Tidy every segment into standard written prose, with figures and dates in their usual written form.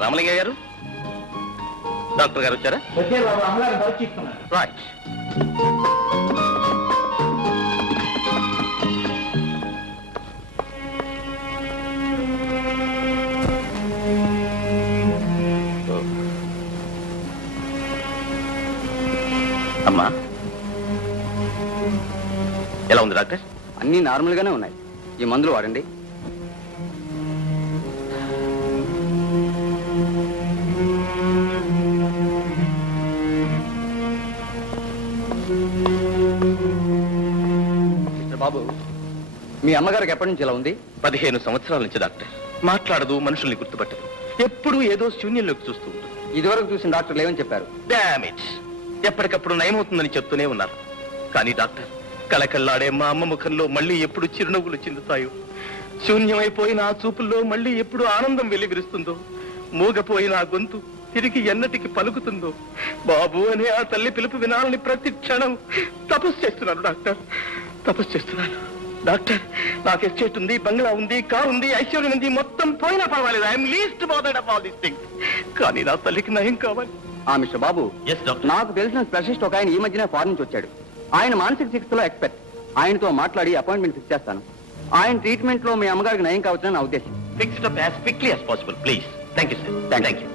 రామలింగయ్య గారు, డాక్టర్ గారు వచ్చారా? రైట్. అమ్మా, ఎలా ఉంది డాక్టర్? అన్నీ నార్మల్ గానే ఉన్నాయి. ఈ మందులు వాడండి. బాబు, మీ అమ్మగారికి ఎప్పటి నుంచి ఇలా ఉంది? 15 సంవత్సరాల నుంచి డాక్టర్. మాట్లాడదు, మనుషుల్ని గుర్తుపట్టదు, ఎప్పుడు ఏదో శూన్యంలోకి చూస్తూ ఉంటుంది. ఇదివరకు చూసిన డాక్టర్లు ఏమని చెప్పారు? డామేజ్. ఎప్పటికప్పుడు నయమవుతుందని చెప్తూనే ఉన్నారు. కానీ డాక్టర్, కళకళ్ళాడే మా అమ్మ ముఖంలో మళ్ళీ ఎప్పుడు చిరునవ్వులు చిందుతాయో, శూన్యమైపోయిన ఆ చూపుల్లో మళ్ళీ ఎప్పుడు ఆనందం వెలివిరుస్తుందో, మూగపోయిన ఆ గొంతు తిరిగి ఎన్నటికి పలుకుతుందో, బాబు అనే ఆ తల్లి పిలుపు వినాలని ప్రతి క్షణం తపస్సు చేస్తున్నాను డాక్టర్, తపస్సు చేస్తున్నాను. డాక్టర్, నాకు ఎస్టేట్ ఉంది, బంగ్లా ఉంది, కారు ఉంది, ఐశ్వర్యం ఉంది, మొత్తం పోయినా పర్వాలేదు. I'm least bothered of all these things. కానీ నా తల్లికి నయం కావాలి. మిస్టర్ బాబు, నాకు తెలిసిన స్పెషలిస్ట్ ఒక ఆయన ఈ మధ్యనే ఫారెన్ నుంచి వచ్చాడు. ఆయన మానసిక చికిత్సలో ఎక్స్పర్ట్. ఆయనతో మాట్లాడి అపాయింట్మెంట్ ఫిక్స్ చేస్తాను. ఆయన ట్రీట్మెంట్ లో మీ అమ్మగారికి నయం కావచ్చని నా ఉద్దేశం. Fix it up as quickly as possible please. Thank you sir. Thank you.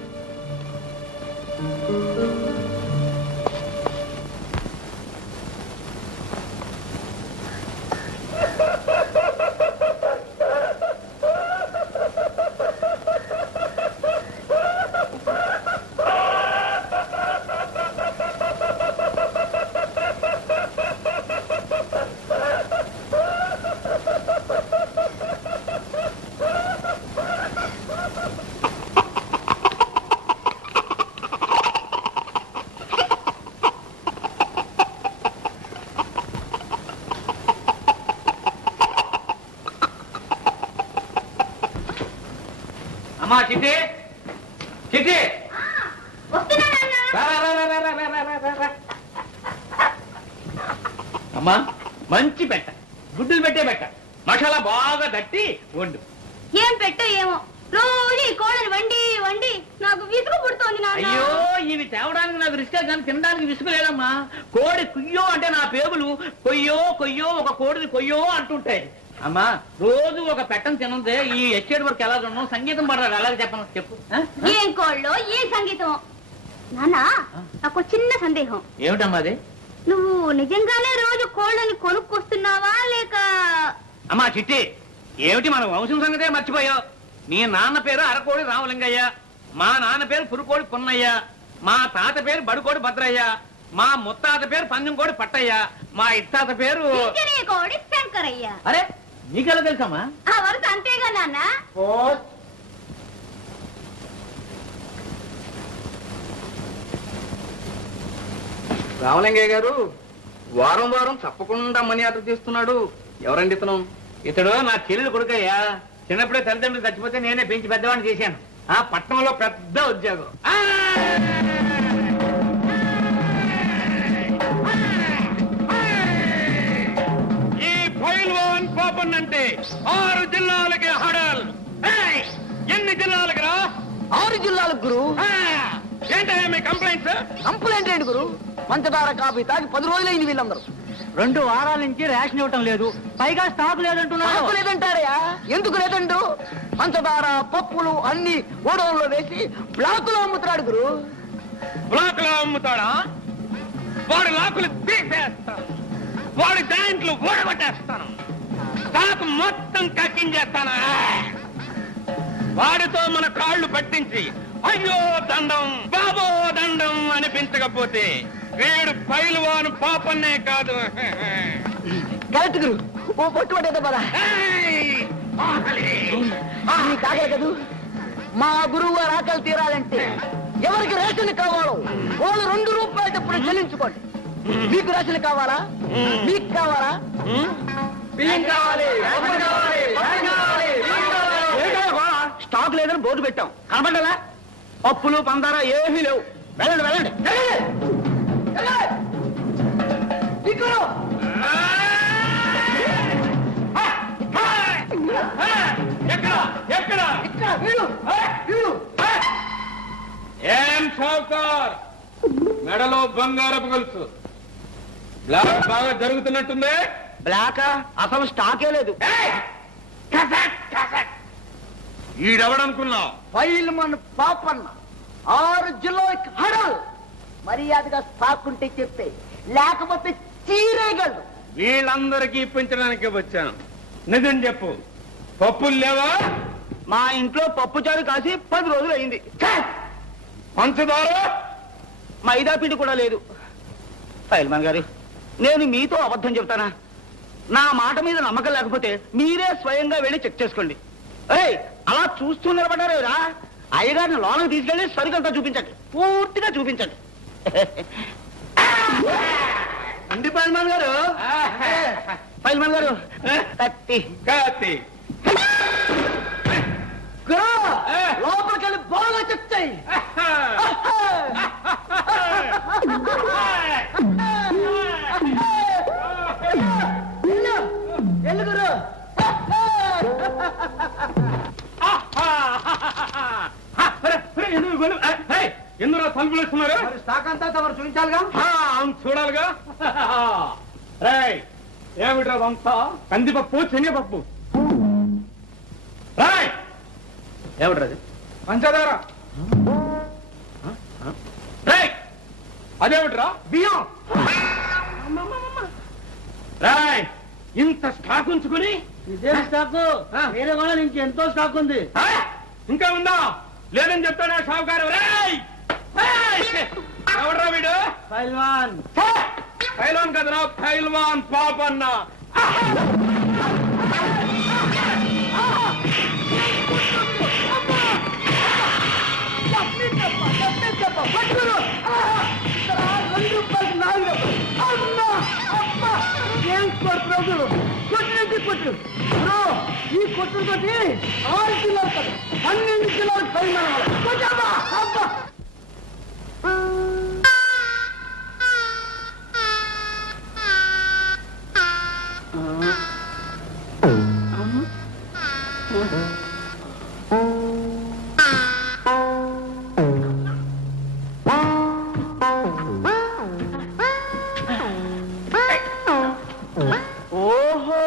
చిట్టి చిట్టి, అమ్మా మంచి పెట్ట, గుడ్డులు పెట్టే పెట్ట, మసాలా బాగా తట్టి వండు. ఏం పెట్టో ఏమో, రోజు ఈ కోడలు వండి వండి నాకు విసుగు పుడుతోంది. అయ్యో, ఇవి తేవడానికి నాకు రిస్కే కానీ తినడానికి విసుగు లేదమ్మా. కోడి కుయ్యో అంటే నా పేగులు కొయ్యో కొయ్యో, ఒక కోడిని కొయ్యో అంటుంటాయి. అమ్మా, రోజు ఒక పెట్టం తినందే ఈ ఎస్టేట్ వరకు ఎలా ఉన్నాం, సంగీతం పడరాదు, అలాగే చెప్పను చెప్పు. ఏం కోళ్ళో ఏం సంగీతం? నాన్నా, నాకు చిన్న సందేహం. ఏమిటమ్మా అది? నువ్వు నిజంగానే రోజు కోళ్ళని కొనుక్కొస్తున్నావా లేక? అమ్మా చిట్టి, ఏమిటి మన వంశం సంగతే మర్చిపోయావు? మీ నాన్న పేరు అరకోడి రామలింగయ్య, మా నాన్న పేరు పురుకోడి పున్నయ్య, మా తాత పేరు బడుకోడి భద్రయ్య, మా ముత్తాత పేరు పందెంకోడి పట్టయ్య, మా ఇత్తాత పేరు కోడి శంకరయ్య. అరే, నీకెలా తెలుసమ్మా? ఆ వరుస అంతేగా నాన్న. రామలింగయ్య గారు వారం వారం తప్పకుండా మనీ ఆర్డర్ చేస్తున్నాడు. ఎవరండి ఇతను? ఇతడు నా చెల్లెలు కొడుకయ్యా. చిన్నప్పుడే తల్లిదండ్రులు చచ్చిపోతే నేనే పెంచి పెద్దవాడిని చేశాను. ఆ పట్టణంలో పెద్ద ఉద్యోగం. ఈ పైల్వాన్ పాపన్ అంటే 6 జిల్లాలకి హడల్. ఎన్ని జిల్లాలకి రా? 6 జిల్లాలకు గురు. ఏంటయ్యా మీ కంప్లైంట్స్? కంప్లైంట్ ఏంటి గురు? పంచదార కాఫీ తాగి 10 రోజులైంది వీళ్ళందరూ. 2 వారాల నుంచి రేషన్ ఇవ్వటం లేదు, పైగా స్టాక్ లేదంటున్నారు. లేదంటారయా? ఎందుకు లేదండు? పంచదార పప్పులు అన్ని గోడౌన్లో వేసి బ్లాక్ లో అమ్ముతున్నాడు గురు. బ్లాక్ లో అమ్ముతాడా? వాడి లాకులు తీసేస్తాను, వాడి దాంట్లో ఓడగొట్టేస్తాను, స్టాక్ మొత్తం కక్కించేస్తాను. వాడితో మన కాళ్ళు పట్టించి అయ్యో దండం బాబో దండం అనిపించకపోతే వీడు పైల్వాన్ పాపన్నే కాదు. కరెక్ట్ గురు. ఓ పొట్టు పట్టేదా పదా కాగల కదూ. మా గురువు గారు ఆకలి తీరాలంటే ఎవరికి రేషన్ కావాలో వాళ్ళు 2 రూపాయలు ఇప్పుడు చెల్లించుకోండి. మీకు రేషన్ కావాలా? మీకు కావాలా? బిల్లింగ్ కావాలి. స్టాక్ లేదని బోర్డు పెట్టాం, కనబడ్డా? పప్పులు పందారా ఏమీ లేవు. వెళ్ళండి వెళ్ళండి. ఎక్కడ ఎక్కడ ఇక్కడ వీడు వీడు ఏం షావుకార్ మెడలో బంగారపు గొలుసు బ్లాక్ బాగా జరుగుతున్నట్టుంది. బ్లాక్ అసలు స్టాకే లేదు. ఈడెవడనుకున్నావు? ఫైల్ మన పాపన్న 6 జిల్లాలకు హడల్ మర్యాదగా స్టాక్ ఉంటే చెప్తే లేకపోతే చీరేయగలడు. వీళ్ళందరికీ ఇప్పించడానికి వచ్చాను. నిజం చెప్పు, పప్పులు లేవా? మా ఇంట్లో పప్పు చారు కాసి 10 రోజులు అయింది. పంచదార మైదా పిండి కూడా లేదు. ఫైల్మాన్ గారు, నేను మీతో అబద్ధం చెప్తానా? నా మాట మీద నమ్మకం లేకపోతే మీరే స్వయంగా వెళ్ళి చెక్ చేసుకోండి. ఏయ్, అలా చూస్తూ నిలబడ్డారు రా. అయ్యగారిని లోనకి తీసుకెళ్ళి సరుకంతా చూపించండి, పూర్తిగా చూపించండి. అండి ఫైల్మాన్ గారు, ఫైల్మాన్ గారు కత్తి కాతి లోపలికి వెళ్ళి బాగా చెక్ చేయి. ఎల్లుగురు ఎందులో తలుపులు వేస్తున్నారు? స్టాక్ అంతా తమరు చూపించాలిగా. చూడాలిగా. రేయ్, ఏమిట్రా వంతా? కందిపప్పు శనగపప్పు. రాయ్, ఏమిట్రది? పంచదార. రేయ్, అదేమిట్రా? బియ్యం. రాయ్, ఇంత స్టాక్ ఉంచుకుని ఇదే స్టాక్. వేరే వాళ్ళ నుంచి ఎంతో స్టాక్ ఉంది. ఇంకా ఉందా? లేదని చెప్తానా షావుకారు? రేయ్, ఎవడ్రా వీడు? ఫైల్వాన్. పైల్వాన్ కదరా, పైల్వాన్ పాపన్న. ఈ కొట్టుతోటి 6 కిలోలు కదా, 12 కిలోలు పరిమాణం. ఓహో,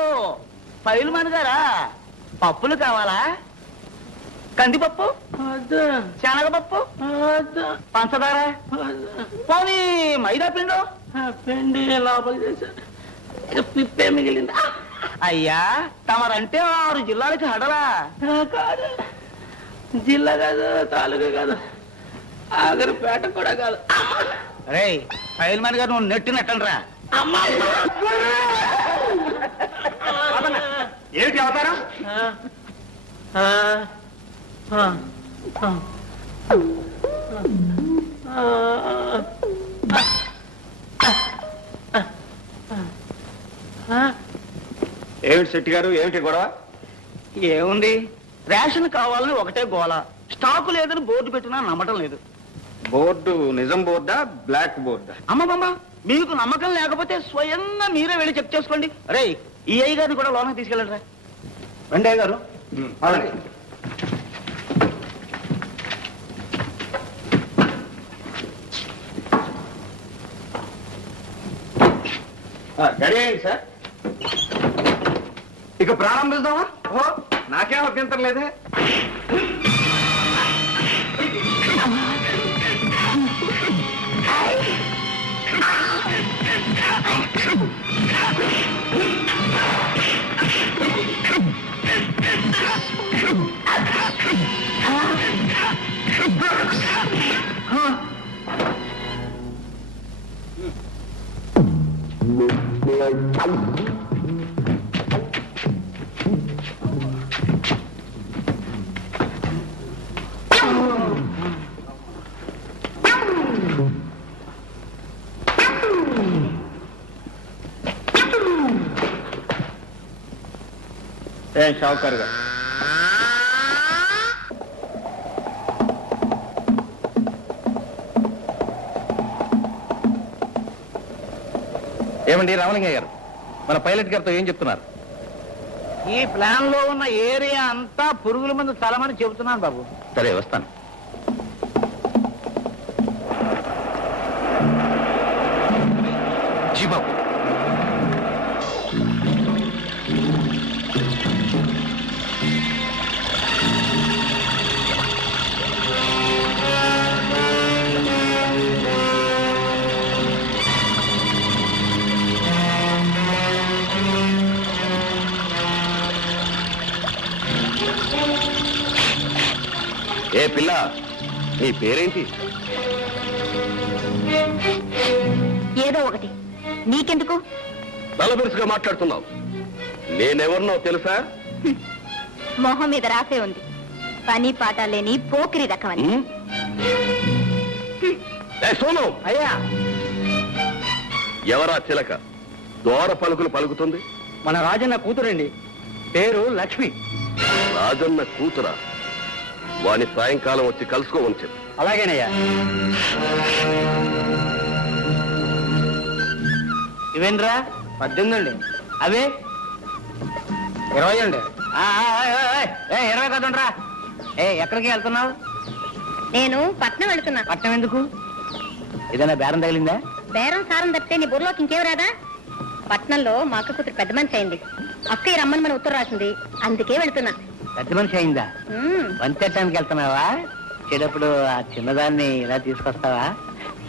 ఫైల్మాన్ గారా, పప్పులు కావాలా? కందిపప్పు, శనగపప్పు, పంచదార, పోనీ మైదా పిండు. పిండి లోపల చేశాను, పిప్పే మిగిలింది. అయ్యా, తమరంటే 6 జిల్లాలకి హడలా? కాదు, జిల్లా కాదు, తాలూకా కాదు, ఆగరిపేట కూడా కాదు. రే ఫైల్మాన్ గారు, నువ్వు నెట్టినట్టనరా. ఏమిటి అవతారం? ఏమిటి శెట్టి గారు, ఏమిటి గొడవ? ఏముంది, రేషన్ కావాలని ఒకటే గోల. స్టాకు లేదని బోర్డు పెట్టినా నమ్మటం లేదు. బోర్డు నిజం బోర్డా, బ్లాక్ బోర్డా? అమ్మమ్మ, మీకు నమ్మకం లేకపోతే స్వయంగా మీరే వెళ్ళి చెక్ చేసుకోండి. రే, ఈ అయ్య గారిని కూడా లోనకి తీసుకెళ్ళండి. రండి అయ్య గారు. గడి అయింది సార్, ఇక ప్రారంభిద్దామా? ఓ, నాకేం అభ్యంతరం లేదే. షావుకారు గారు, ఏమండి రామలింగయ్య గారు, మన పైలట్ గారితో ఏం చెప్తున్నారు? ఈ ప్లాన్ లో ఉన్న ఏరియా అంతా పురుగుల మందు చలమని చెబుతున్నాను బాబు. సరే వస్తాను. జీ బాబు. ఏ పిల్ల, నీ పేరేంటి? ఏదో ఒకటి, నీకెందుకు? తలబిరుసుగా మాట్లాడుతున్నావు. నేనెవరినో తెలుసా? మొహం మీద రాసే ఉంది, పని పాట లేని పోకిరి రకమని. సోను, అయ్యా ఎవరా చిలక దోర పలుకులు పలుకుతుంది? మన రాజన్న కూతురండి, పేరు లక్ష్మి. రాజన్న కూతురా? వాని సాయంకాలం వచ్చి కలుసుకోమని చెప్పు. అలాగేనయ్యా. ఇవేంద్రా? 18 అండి. అవే 20 అండి. 20 కదండ్రా. ఎక్కడికి వెళ్తున్నావు? నేను పట్నం వెళుతున్నా. పట్టణం ఎందుకు? ఏదైనా బేరం తగిలిందా? బేరం సారం తప్పితే నీ బుర్రలోకి ఇంకేం రాదా? పట్నంలో మా అక్క కూతురు పెద్ద మనిషి అయింది. అక్కయ్య రమ్మని మన ఉత్తరం రాసింది, అందుకే వెళుతున్నా. పెద్ద మనిషి అయిందా? వంచటానికి వెళ్తున్నావా? చెడప్పుడు ఆ చిన్నదాన్ని ఇలా తీసుకొస్తావా?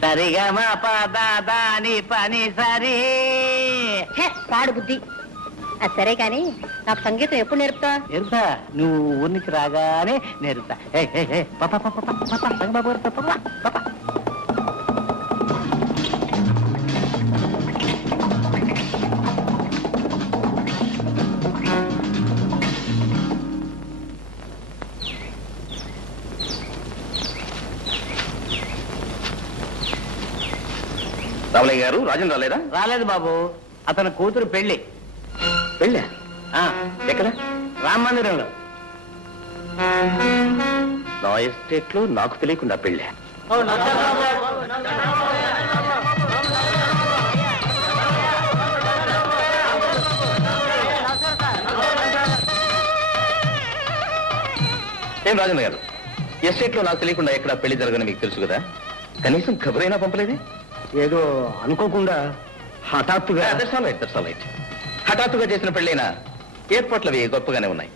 సరిగా మా పదాని పని సరి. పాడు బుద్ధి. అది సరే కాని నాకు సంగీతం ఎప్పుడు నేర్పుతా? నేర్పుతా. నువ్వు ఊరి నుంచి రాగానే నేర్పుతా. బాబు పాప. రామలయ్య గారు, రాజన్ రాలేదా? రాలేదు బాబు, అతని కూతురు పెళ్లి. వెళ్ళా? ఎక్కడ? రామ మందిరంలో. నా ఎస్టేట్ లో నాకు తెలియకుండా పెళ్ళా? ఏం రాజన్న గారు, ఎస్టేట్ లో నాకు తెలియకుండా ఎక్కడ పెళ్లి జరగని మీకు తెలుసు కదా, కనీసం ఖబరైనా పంపలేదే? ఏదో అనుకోకుండా హఠాత్తుగా. హఠాత్తుగా చేసిన పెళ్ళైనా ఏర్పాట్లు అవి గొప్పగానే ఉన్నాయి.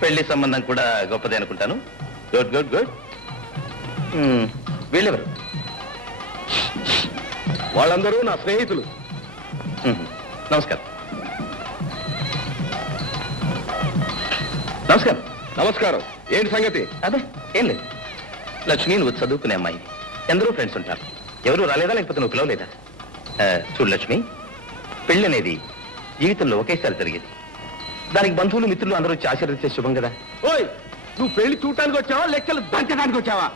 పెళ్లి సంబంధం కూడా గొప్పదే అనుకుంటాను. Good good good. వీళ్ళెవరు? వాళ్ళందరూ నా స్నేహితులు. నమస్కారం. నమస్కారం. నమస్కారం. ఏంటి సంగతి? అదే ఏం లేదు. లక్ష్మి, నువ్వు చదువుకునే అమ్మాయి, ఎందరో ఫ్రెండ్స్ ఉంటారు. ఎవరు రాలేదా, లేకపోతే నువ్వు పిలవలేదా? చూడు లక్ష్మి, పెళ్లి అనేది జీవితంలో ఒకేసారి జరిగేది. దానికి బంధువులు, మిత్రులు అందరూ వచ్చి ఆశీర్వదించే శుభం కదా. ఓయ్, నువ్వు పెళ్లి చూడటానికి వచ్చావా, లెక్కలు దంచడానికి వచ్చావా?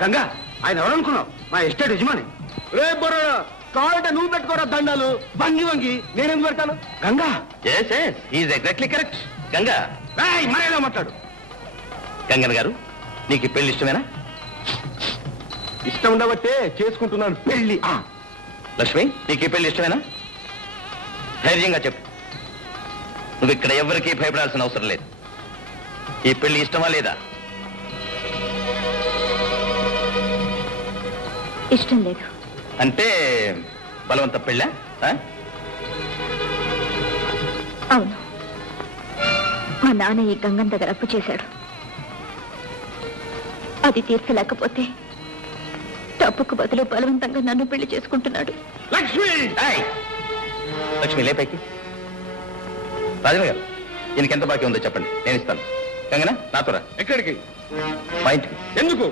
గంగా, ఆయన ఎవరనుకున్నావు? మా ఎస్టేట్ యజమాని. రే బొర్ర, కావాలంటే నువ్వు పెట్టుకోరా దండాలు. వంగి వంగి నేనెందుకు పెడతాను? Ganga, exactly correct. గంగా, మరేలా మాట్లాడు. గంగన్న గారు, నీకు ఈ పెళ్లి ఇష్టమేనా? ఇష్టం ఉండబట్టే చేసుకుంటున్నాను పెళ్లి. లక్ష్మి, నీకు ఈ పెళ్లి ఇష్టమేనా? ధైర్యంగా చెప్పు. నువ్వు ఇక్కడ ఎవరికీ భయపడాల్సిన అవసరం లేదు. ఈ పెళ్లి ఇష్టమా లేదా? ఇష్టం లేదు. అంటే బలవంత పెళ్ళా? అవును, మా నాన్న ఈ గంగం దగ్గర అప్పు చేశాడు. అది తీర్చలేకపోతే తప్పుకు బదులు బలవంతంగా నన్ను పెళ్లి చేసుకుంటున్నాడు. లక్ష్మి, లక్ష్మి లేపైకి. రాజన్న గారు, ఈయనకి ఎంత బాకీ ఉందో చెప్పండి, నేను ఇస్తాను. గంగనా, నాతో రా. ఎక్కడికి? మా ఇంటికి. ఎందుకు?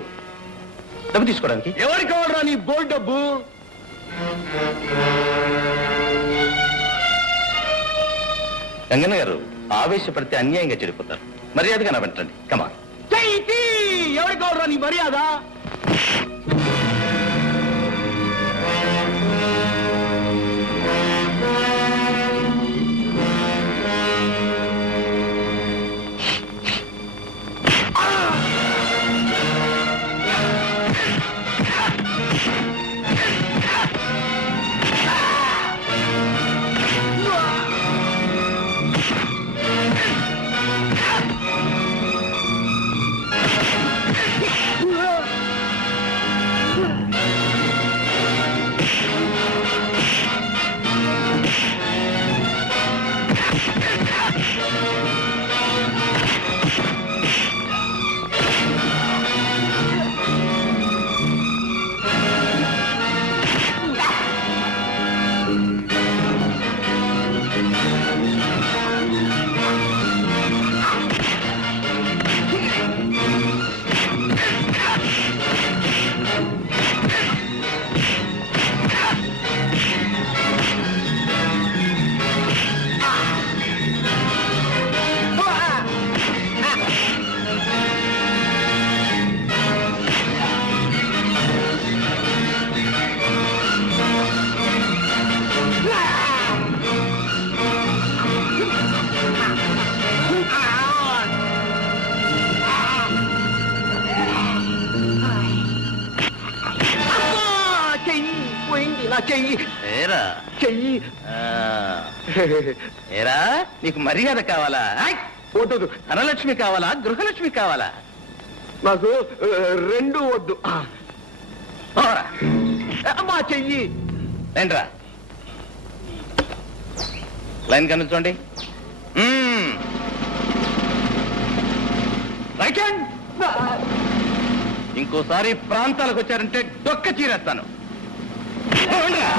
డబ్బు తీసుకోవడానికి. ఎవరికి కావాలరా నీ బోల్ డబ్బు? గంగన్న గారు, ఆవేశపడితే అన్యాయంగా చెడిపోతారు. మర్యాదగా నా వెంటండి. కమా. ఎవరికి కావాలరా నీ మర్యాద? చెయ్యి పోయింది నా చెయ్యి ఏరా చెయ్యి ఏరా నీకు మర్యాద కావాలా వద్దు ధనలక్ష్మి కావాలా గృహలక్ష్మి కావాలా? నాకు రెండు వద్దు పోరా. మా చెయ్యి ఏంట్రా లైన్ కనిపించండి. Right hand. ఇంకోసారి ప్రాంతాలకు వచ్చారంటే డొక్క చీరేస్తాను. పోండ్రా.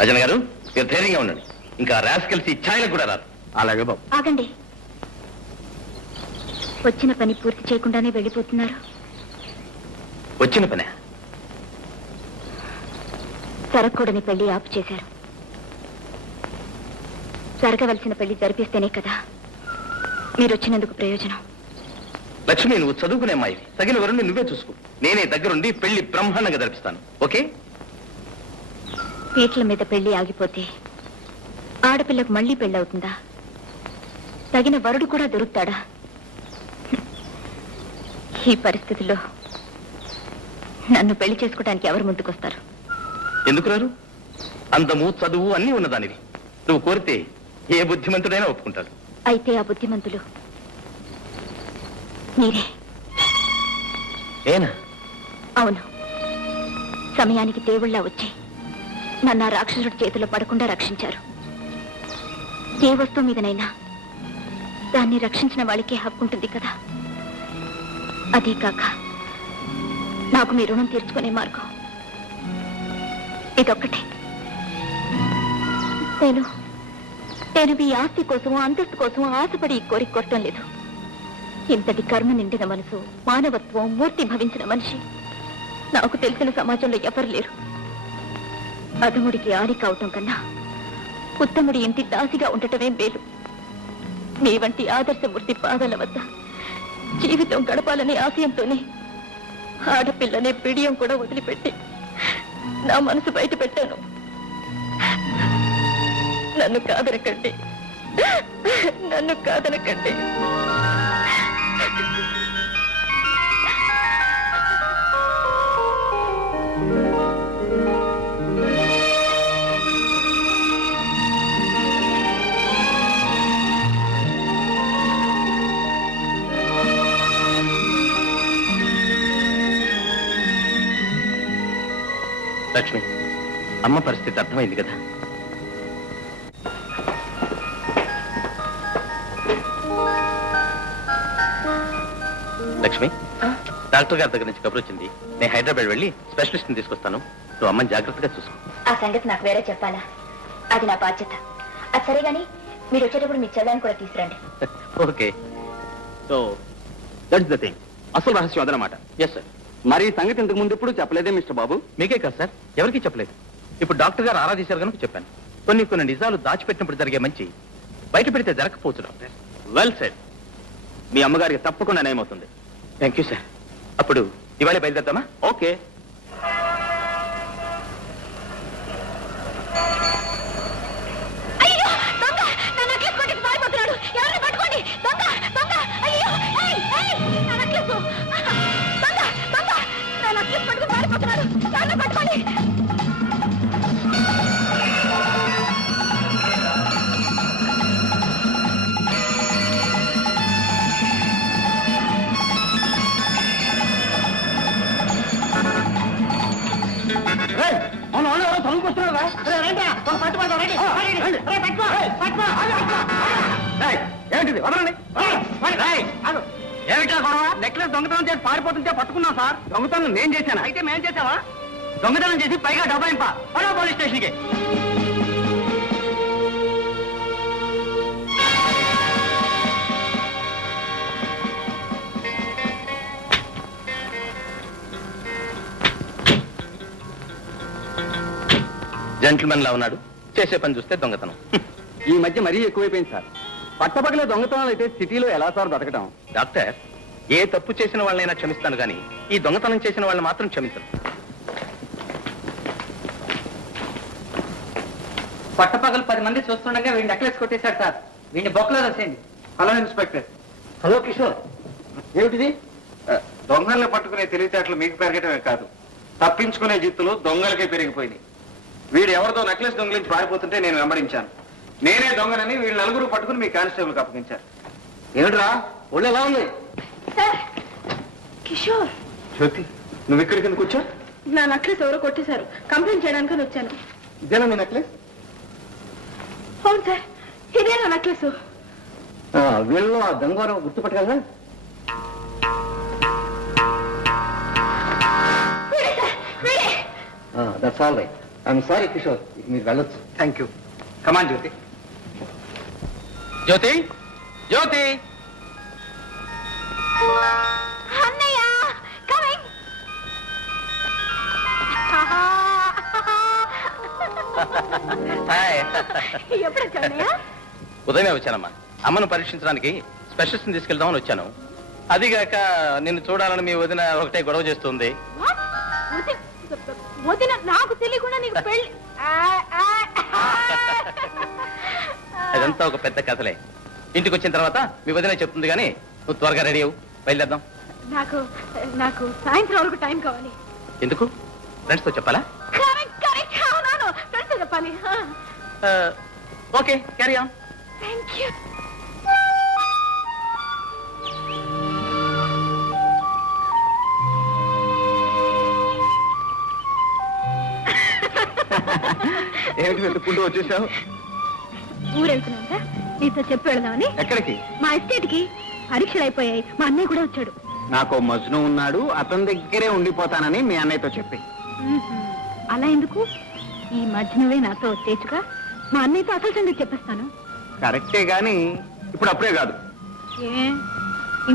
రజన్ గారు మీరు ధైర్యంగా ఉండండి. ఇంకా రాస్కెల్స్ ఈ ఛాయలకు కూడా రాదు. అలాగే బాబు. ఆగండి. వచ్చిన పని పూర్తి చేయకుండానే వెళ్ళిపోతున్నారు. వచ్చిన పనే జరగకూడని పెళ్లి ఆపు చేశారు. జరగవలసిన పెళ్లి జరిపిస్తేనే కదా మీరు వచ్చినందుకు ప్రయోజనం. లక్ష్మి నువ్వు చదువుకునే అమ్మాయి, తగిన వరుణ్ణి నువ్వే చూసుకో. నేనే దగ్గరుండి పెళ్లి బ్రహ్మాండంగా జరిపిస్తాను. ఓకే? పీటల మీద పెళ్లి ఆగిపోతే ఆడపిల్లకు మళ్లీ పెళ్ళవుతుందా? తగిన వరుడు కూడా దొరుకుతాడా? ఈ పరిస్థితుల్లో నన్ను పెళ్లి చేసుకోవడానికి ఎవరు ముందుకొస్తారు? ఎందుకు రారు? అందము చదువు అన్నీ ఉన్నదానివి. నువ్వు కోరితే ఏ బుద్ధిమంతుడైనా ఒప్పుకుంటాడు. అయితే ఆ బుద్ధిమంతులు మీరే. ఏనా? అవును. సమయానికి దేవుళ్ళ వచ్చి నన్ను ఆ రాక్షసుడి చేతిలో పడకుండా రక్షించారు. ఏ వస్తువు మీదనైనా దాన్ని రక్షించిన వాళ్ళకే హక్కు ఉంటుంది కదా. అదీ కాక నాకు మీ రుణం తీర్చుకునే మార్గం ఇదొక్కటే. నేను మీ ఆస్తి కోసం అంతస్తు కోసం ఆశపడి ఈ కోరిక కొట్టడం లేదు. ఇంతటి కర్మ నిండిన మనసు, మానవత్వం మూర్తి భవించిన మనిషి నాకు తెలిసిన సమాజంలో ఎవరు లేరు. అధముడికి ఆరి కావటం కన్నా ఉత్తముడి ఇంటి దాసిగా ఉండటమే మేలు. మీ వంటి ఆదర్శమూర్తి పాదాల వద్ద జీవితం గడపాలనే ఆశయంతోనే ఆడపిల్లనే పిడియం కూడా వదిలిపెట్టి నా మనసు బయట పెట్టాను. నన్ను కాదనకండి, నన్ను కాదనకండి. లక్ష్మి, అమ్మ పరిస్థితి అర్థమైంది కదా? లక్ష్మి, డాక్టర్ గారి దగ్గర నుంచి కబురు వచ్చింది. నేను హైదరాబాద్ వెళ్ళి స్పెషలిస్ట్ ని తీసుకొస్తాను. నువ్వు అమ్మని జాగ్రత్తగా చూసుకో. ఆ సంగతి నాకు వేరే చెప్పాలా? అది నా బాధ్యత. అది సరే గాని మీరు వచ్చేటప్పుడు మీ చెల్లాన్ని కూడా తీసుకురండి. Okay. So that's the thing. అసలు రహస్యం అదనమాట. Yes sir. మరి ఈ సంగతి ఇంతకు ముందు ఎప్పుడు చెప్పలేదే మిస్టర్ బాబు? మీకే కాదు సార్, ఎవరికీ చెప్పలేదు. ఇప్పుడు డాక్టర్ గారు ఆరాధించారు కనుక చెప్పాను. కొన్ని నిజాలు దాచిపెట్టినప్పుడు జరిగే మంచి బయట పెడితే జరగకపోవచ్చు డాక్టర్. Well said. మీ అమ్మగారికి తప్పకుండా నయమవుతుంది. Thank you sir. అప్పుడు ఇవాళ బయలుదేద్దామా? ఓకే. ఏంటిది వదలండి. ఏమిటా గొడవ? నెక్లెస్ దొంగతనం చేసి పారిపోతుంటే పట్టుకున్నాం సార్. దొంగతనం నేను చేశాను. అయితే మేం చేసావా? దొంగతనం చేసి పైగా డబ్బాయింపా పోలీస్ స్టేషన్కి. జెంట్మెన్ లా ఉన్నాడు, చేసే పని చూస్తే దొంగతనం. ఈ మధ్య మరీ ఎక్కువైపోయింది సార్. పట్టపగలే దొంగతనాలు అయితే సిటీలో ఎలా సార్ బతకటం? డాక్టర్, ఏ తప్పు చేసిన వాళ్ళైనా క్షమిస్తాను గాని ఈ దొంగతనం చేసిన వాళ్ళని మాత్రం క్షమించను. పట్టపగలు 10 మంది చూస్తుండగా వీడిని నెక్లెస్ కొట్టేశాడు సార్. వీడిని బొక్కలో రాసేయండి. Hello inspector. హలో కిషోర్, ఏమిటిది? దొంగల్ని పట్టుకునే తెలివితేటలు మీకు పెరగటమే కాదు, తప్పించుకునే జిత్తులు దొంగలకే పెరిగిపోయినాయి. వీడు ఎవరితో నెక్లెస్ దొంగలించి పారిపోతుంటే నేను వెంబడించాను. నేనే దొంగనని వీళ్ళు 4 పట్టుకుని మీ కానిస్టేబుల్కి అప్పగించారు. ఏమిట్రా ఒళ్ళు ఎలా ఉంది? కిషోర్, జ్యోతి, నువ్వు ఇక్కడికి ఎందుకు వచ్చా? నా నెక్లెస్ ఎవరో కొట్టేశారు, కంప్లైంట్ చేయడానికి వచ్చాను. ఇదేనా మీ నెక్లెస్? అవును సార్, ఇదే నా నెక్లెస్. వీళ్ళు ఆ దొంగవారు గుర్తుపట్టగలరా? That's all right. I'm sorry Kishore, మీరు వెళ్ళొచ్చు. Thank you. కమాన్ జ్యోతి. జ్యోతి, జ్యోతి, అన్నయ్య కమింగ్. హాయ్. ఎప్పుడు వచ్చావు అన్నయ్య? ఉదయమే వచ్చానమ్మా. అమ్మను పరీక్షించడానికి స్పెషలిస్ట్ తీసుకెళ్దామని వచ్చాను. అదిగాక నిన్ను చూడాలని మీ వదిన ఒకటే గొడవ చేస్తుంది. What? వదిన నాకు తెలియకుండా నీకు పెళ్లి? అదంతా ఒక పెద్ద కథలే. ఇంటికి వచ్చిన తర్వాత మీ వదిన చెప్తుంది కానీ నువ్వు త్వరగా రెడీ అవ్వు, బయలుదేద్దాం. నాకు సాయంత్రం వరకు టైం కావాలి. ఎందుకు? ఫ్రెండ్స్ తో చెప్పాలా? కరెక్ట్ అవునాను, ఫ్రెండ్స్ చెప్పాలి. Okay, carry on. Thank you. ఏమిటి వెతుక్కుంటూ వచ్చేసావు? ఊరెళ్తున్నాగా, నీతో చెప్పి వెళదామని. ఎక్కడికి? మా ఎస్టేట్ కి పరీక్షలు అయిపోయాయి, మా అన్నయ్య కూడా వచ్చాడు. నాకు మజ్ను ఉన్నాడు, అతని దగ్గరే ఉండిపోతానని మీ అన్నయ్యతో చెప్పి. అలా ఎందుకు? ఈ మధ్యనవే నాతో వచ్చేచ్చుగా, మా అన్నయ్యతో అసలు సంగతి చెప్పేస్తాను. కరెక్టే గాని ఇప్పుడు అప్పుడే కాదు. ఏ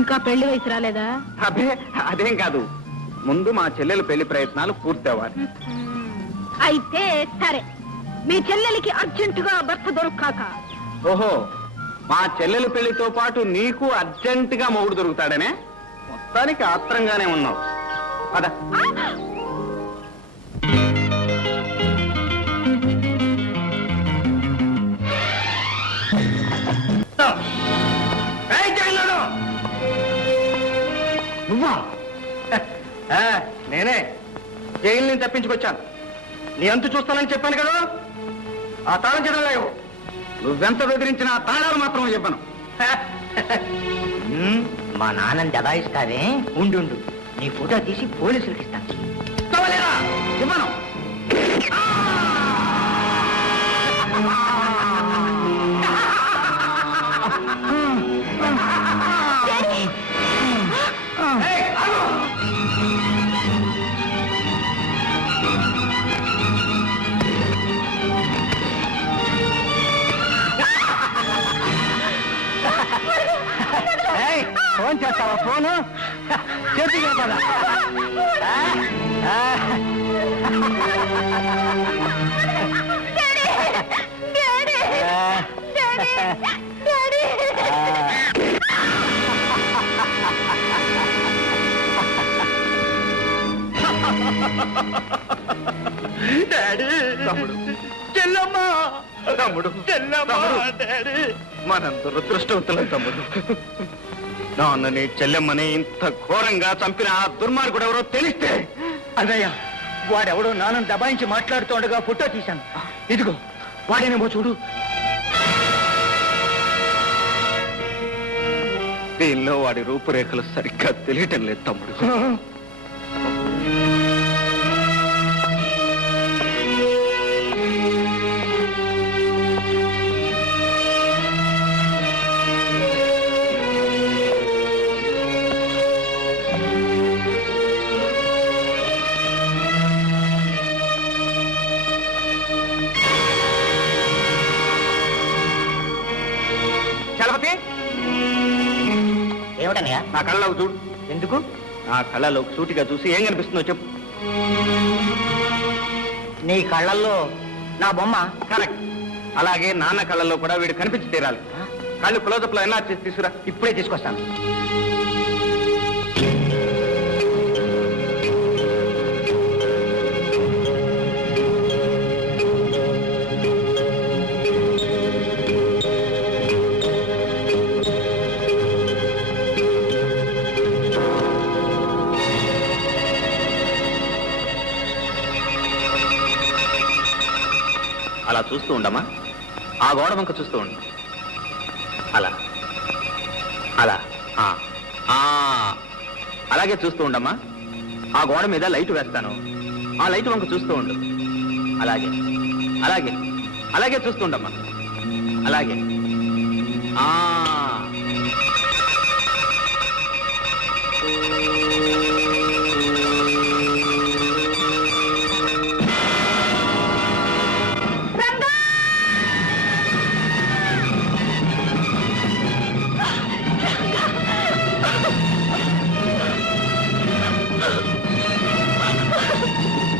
ఇంకా పెళ్లి వయసు రాలేదా? అబ్బే అదేం కాదు, ముందు మా చెల్లెలు పెళ్లి ప్రయత్నాలు పూర్తి అవ్వాలి. అయితే సరే, మీ చెల్లెలికి అర్జెంటుగా భర్త దొరకాక. ఓహో, మా చెల్లెలు పెళ్లితో పాటు నీకు అర్జెంటుగా మొగుడు దొరుకుతాడనే? మొత్తానికి ఆత్రంగానే ఉన్నావు. పద. నువ్వా? నేనే జైలు నుంచి తప్పించుకొచ్చాను. నీ అంతు చూస్తానని చెప్పాను కదా, ఆ తాళం చెదలేవు. నువ్వెంత బెదిరించినా తాళాలు మాత్రం చెప్పను. మా నాన్నని దబాయిస్తావే? ఉండు, నీ ఫోటో తీసి పోలీసులకు ఇస్తాను. చెప్పను. ఫోన్ చేస్తావా? ఫోను చేతికి కదా. డాడీ, తమ్ముడు, చెల్లమ్మ, తమ్ముడు, చెల్లమ్మ, డాడీ, మనంత దురదృష్టవంతులం తమ్ముడు. నాన్నని చెల్లెమ్మని ఇంత ఘోరంగా చంపిన ఆ దుర్మార్గుడు ఎవరో తెలిస్తే. అదయ్యా, వాడెవడో నాన్నని దబాయించి మాట్లాడుతుండగా ఫోటో తీశాను. ఇదిగో వాడేనేమో చూడు. దీనిలో వాడి రూపురేఖలు సరిగ్గా తెలియటం లేదు తమ్ముడు. జ్యోతి ఏమిటనయ్యా? నా కళ్ళలోకి చూడు. ఎందుకు? నా కళ్ళలోకి సూటిగా చూసి ఏం కనిపిస్తుందో చెప్పు. నీ కళ్ళల్లో నా బొమ్మ. కరెక్ట్. అలాగే నాన్న కళ్ళల్లో కూడా వీడు కనిపించి తీరాలి. కళ్ళు క్లోజప్ లో ఎలా చేసి తీసుకురా. ఇప్పుడే తీసుకొస్తాను. అలా చూస్తూ ఉండమ్మా. ఆ గోడ వంక చూస్తూ ఉండు. అలా అలా అలాగే చూస్తూ ఉండమ్మా. ఆ గోడ మీద లైట్ వేస్తాను. ఆ లైట్ వంక చూస్తూ ఉండు. అలాగే అలాగే అలాగే చూస్తూ ఉండమ్మా. అలాగే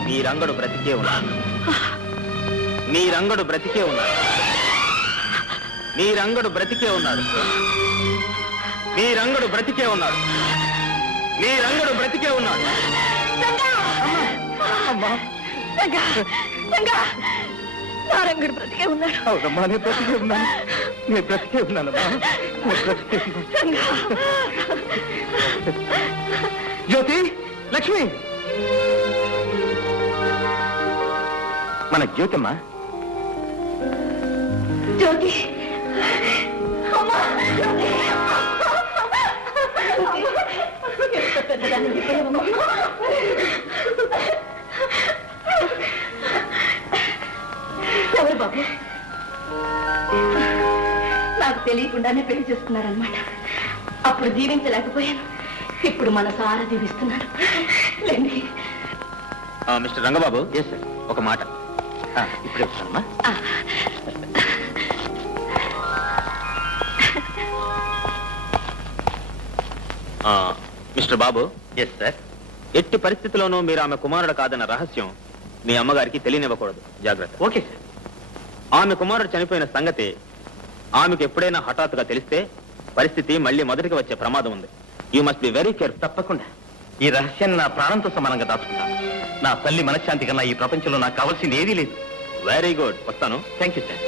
మీ రంగడు బ్రతికే ఉన్నాడు. మీ రంగడు బ్రతికే ఉన్నాడు. మీ రంగడు బ్రతికే ఉన్నాడు. మీ రంగడు బ్రతికే ఉన్నాడు. మీ రంగడు బ్రతికే ఉన్నాడు. రంగడు బ్రతికే ఉన్నాడు. అవునమ్మా, నేను బ్రతికే ఉన్నాను. నేను బ్రతికే ఉన్నానమ్మా. జ్యోతి, లక్ష్మి, మన జ్యోతమ్మా. జ్యోతి, అమ్మా, జ్యోతి. ఎవరు బాబు? నాకు తెలియకుండానే పెళ్లి చేసుకున్నారనమాట. అప్పుడు జీవించలేకపోయాను. ఇప్పుడు మనసారా జీవిస్తున్నాను. లేండి. మిస్టర్ రంగబాబు. Yes sir. ఒక మాట ఇప్పుడే వస్తానమ్మా. మిస్టర్ బాబు. Yes sir. ఎట్టి పరిస్థితిలోనూ మీరు ఆమె కుమారుడు కాదన్న రహస్యం మీ అమ్మగారికి తెలియనివ్వకూడదు. జాగ్రత్త. Okay sir. ఆమె కుమారుడు చనిపోయిన సంగతి ఆమెకు ఎప్పుడైనా హఠాత్తుగా తెలిస్తే పరిస్థితి మళ్ళీ మొదటికి వచ్చే ప్రమాదం ఉంది. You must be very careful. తప్పకుండా ఈ రహస్యాన్ని నా ప్రాణంతో సమానంగా దాచుకుంటాను. నా తల్లి మనశ్శాంతి కన్నా ఈ ప్రపంచంలో నాకు కావాల్సింది ఏదీ లేదు. Very good. వస్తాను. Thank you sir.